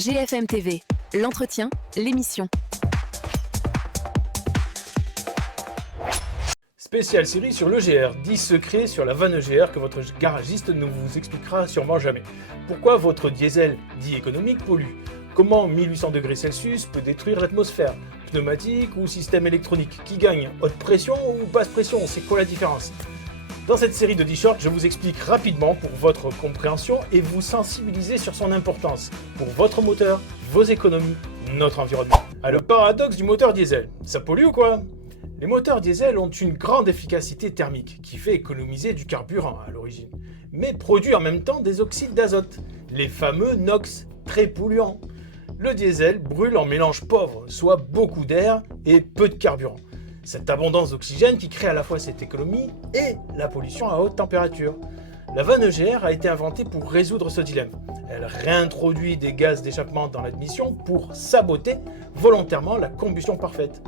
GFM TV, l'entretien, l'émission. Spéciale série sur l'EGR, 10 secrets sur la vanne EGR que votre garagiste ne vous expliquera sûrement jamais. Pourquoi votre diesel dit économique pollue? Comment 1800 degrés Celsius peut détruire l'atmosphère? Pneumatique ou système électronique? Qui gagne? Haute pression ou basse pression? C'est quoi la différence? Dans cette série de 10 shorts, je vous explique rapidement pour votre compréhension et vous sensibiliser sur son importance pour votre moteur, vos économies, notre environnement. Le paradoxe du moteur diesel, ça pollue ou quoi? Les moteurs diesel ont une grande efficacité thermique qui fait économiser du carburant à l'origine, mais produit en même temps des oxydes d'azote, les fameux NOx, très polluants. Le diesel brûle en mélange pauvre, soit beaucoup d'air et peu de carburant. Cette abondance d'oxygène qui crée à la fois cette économie et la pollution à haute température. La vanne EGR a été inventée pour résoudre ce dilemme. Elle réintroduit des gaz d'échappement dans l'admission pour saboter volontairement la combustion parfaite.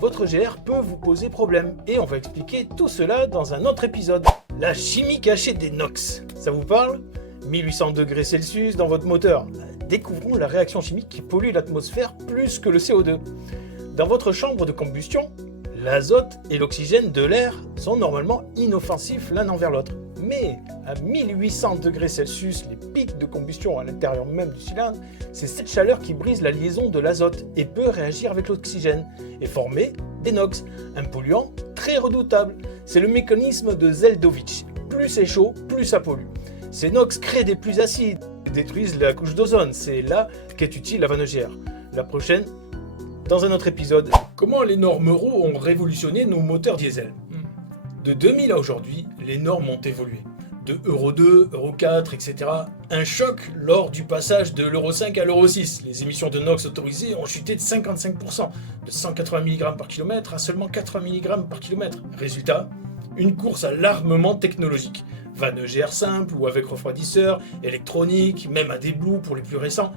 Votre EGR peut vous poser problème et on va expliquer tout cela dans un autre épisode. La chimie cachée des NOx, ça vous parle? 1800 degrés Celsius dans votre moteur. Découvrons la réaction chimique qui pollue l'atmosphère plus que le CO2. Dans votre chambre de combustion, l'azote et l'oxygène de l'air sont normalement inoffensifs l'un envers l'autre. Mais à 1800 degrés Celsius, les pics de combustion à l'intérieur même du cylindre, c'est cette chaleur qui brise la liaison de l'azote et peut réagir avec l'oxygène et former des NOx, un polluant très redoutable. C'est le mécanisme de Zeldovich. Plus c'est chaud, plus ça pollue. Ces NOx créent des pluies acides, détruisent la couche d'ozone. C'est là qu'est utile la vanne EGR. La prochaine, dans un autre épisode. Comment les normes Euro ont révolutionné nos moteurs diesel? De 2000 à aujourd'hui, les normes ont évolué. De Euro 2, Euro 4, etc. Un choc lors du passage de l'Euro 5 à l'Euro 6. Les émissions de NOx autorisées ont chuté de 55%, de 180 mg par km à seulement 80 mg par km. Résultat, une course à l'armement technologique. Vanne EGR simple ou avec refroidisseur, électronique, même à des Blue pour les plus récents.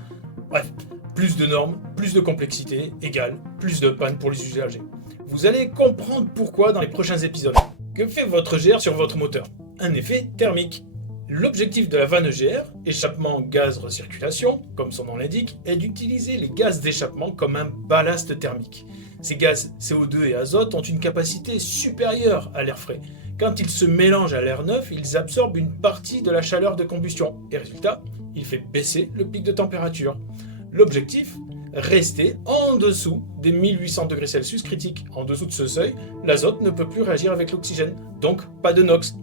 Bref, plus de normes, plus de complexité, égale plus de panne pour les usagers. Vous allez comprendre pourquoi dans les prochains épisodes. Que fait votre EGR sur votre moteur? Un effet thermique. L'objectif de la vanne EGR, échappement gaz recirculation, comme son nom l'indique, est d'utiliser les gaz d'échappement comme un ballast thermique. Ces gaz CO2 et azote ont une capacité supérieure à l'air frais. Quand ils se mélangent à l'air neuf, ils absorbent une partie de la chaleur de combustion. Et résultat, il fait baisser le pic de température. L'objectif, rester en dessous des 1800 degrés Celsius critiques. En dessous de ce seuil, l'azote ne peut plus réagir avec l'oxygène, donc pas de NOx.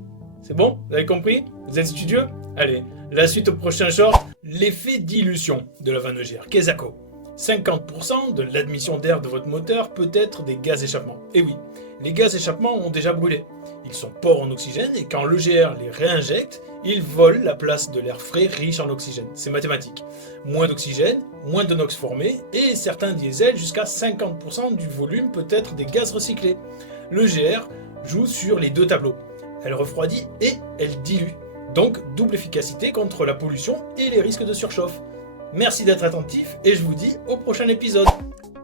C'est bon? Vous avez compris? Vous êtes studieux? Allez, la suite au prochain short, l'effet dilution de la vanne EGR. Quesaco. 50% de l'admission d'air de votre moteur peut être des gaz échappement. Et oui, les gaz échappement ont déjà brûlé. Ils sont pauvres en oxygène et quand l'EGR les réinjecte, ils volent la place de l'air frais riche en oxygène. C'est mathématique. Moins d'oxygène, moins de NOx formés et certains diesels, jusqu'à 50% du volume peut être des gaz recyclés. L'EGR joue sur les deux tableaux. Elle refroidit et elle dilue. Donc double efficacité contre la pollution et les risques de surchauffe. Merci d'être attentif et je vous dis au prochain épisode.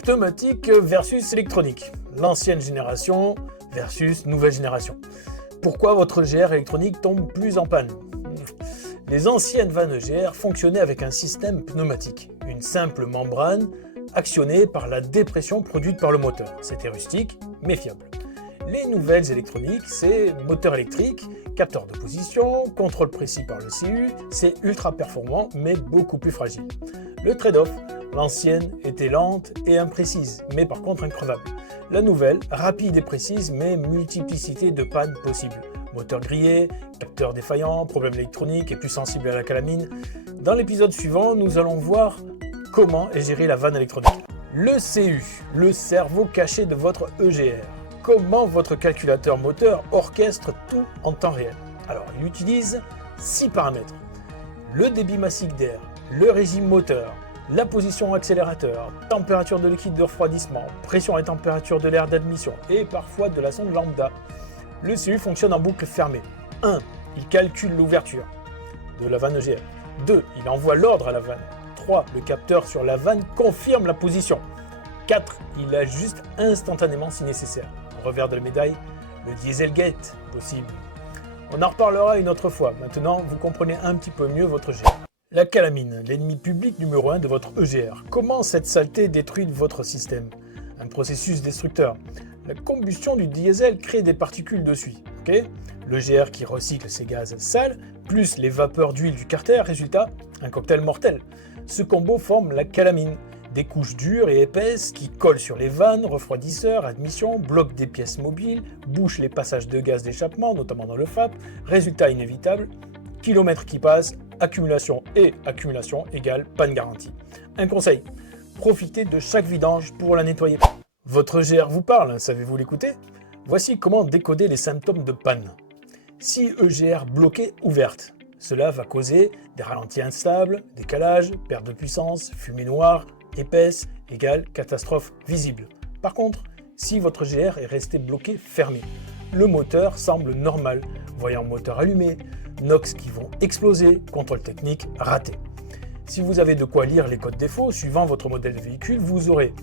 Pneumatique versus électronique. L'ancienne génération versus nouvelle génération. Pourquoi votre EGR électronique tombe plus en panne? Les anciennes vannes EGR fonctionnaient avec un système pneumatique, une simple membrane actionnée par la dépression produite par le moteur. C'était rustique mais fiable. Les nouvelles électroniques, c'est moteur électrique, capteur de position, contrôle précis par le CU, c'est ultra performant mais beaucoup plus fragile. Le trade-off, l'ancienne était lente et imprécise, mais par contre increvable. La nouvelle, rapide et précise, mais multiplicité de pannes possibles. Moteur grillé, capteur défaillant, problème électronique et plus sensible à la calamine. Dans l'épisode suivant, nous allons voir comment est gérée la vanne électronique. Le CU, le cerveau caché de votre EGR. Comment votre calculateur moteur orchestre tout en temps réel. Alors, il utilise 6 paramètres. Le débit massique d'air, le régime moteur, la position accélérateur, température de liquide de refroidissement, pression et température de l'air d'admission et parfois de la sonde lambda. Le CU fonctionne en boucle fermée. 1. Il calcule l'ouverture de la vanne EGR. 2. Il envoie l'ordre à la vanne. 3. Le capteur sur la vanne confirme la position. 4. Il ajuste instantanément si nécessaire. Revers de la médaille, le Dieselgate possible. On en reparlera une autre fois. Maintenant, vous comprenez un petit peu mieux votre EGR. La calamine, l'ennemi public numéro 1 de votre EGR. Comment cette saleté détruit votre système? Un processus destructeur. La combustion du diesel crée des particules de suie. L'EGR qui recycle ces gaz sales, plus les vapeurs d'huile du carter, résultat, un cocktail mortel. Ce combo forme la calamine. Des couches dures et épaisses qui collent sur les vannes, refroidisseurs, admission, bloquent des pièces mobiles, bouchent les passages de gaz d'échappement, notamment dans le FAP. Résultat inévitable, kilomètres qui passent, accumulation égale panne garantie. Un conseil, profitez de chaque vidange pour la nettoyer. Votre EGR vous parle, savez-vous l'écouter? Voici comment décoder les symptômes de panne. Si EGR bloquée ouverte, cela va causer des ralentis instables, décalage, perte de puissance, fumée noire, épaisse égale catastrophe visible. Par contre, si votre EGR est resté bloqué fermé, le moteur semble normal, voyant moteur allumé, NOx qui vont exploser, contrôle technique raté. Si vous avez de quoi lire les codes défauts suivant votre modèle de véhicule, vous aurez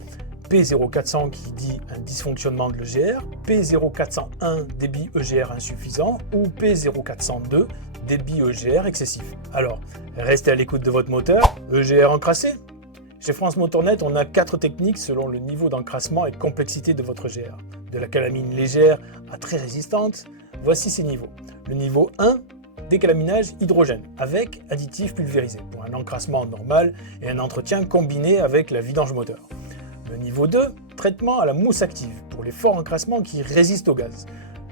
P0400 qui dit un dysfonctionnement de l'EGR, P0401 débit EGR insuffisant ou P0402 débit EGR excessif. Alors, restez à l'écoute de votre moteur, EGR encrassé. Chez France Motornet, on a 4 techniques selon le niveau d'encrassement et de complexité de votre EGR. De la calamine légère à très résistante, voici ces niveaux. Le niveau 1, décalaminage hydrogène avec additif pulvérisé pour un encrassement normal et un entretien combiné avec la vidange moteur. Le niveau 2, traitement à la mousse active pour les forts encrassements qui résistent au gaz.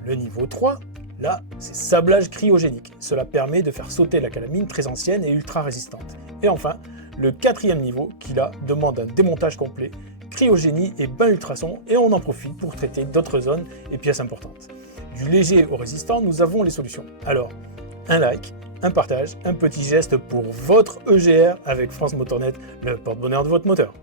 Le niveau 3, là, c'est sablage cryogénique. Cela permet de faire sauter la calamine très ancienne et ultra résistante. Et enfin, le 4e niveau, qui là demande un démontage complet, cryogénie et bain ultrasons, et on en profite pour traiter d'autres zones et pièces importantes. Du léger au résistant, nous avons les solutions. Alors, un like, un partage, un petit geste pour votre EGR avec France Motornet, le porte-bonheur de votre moteur.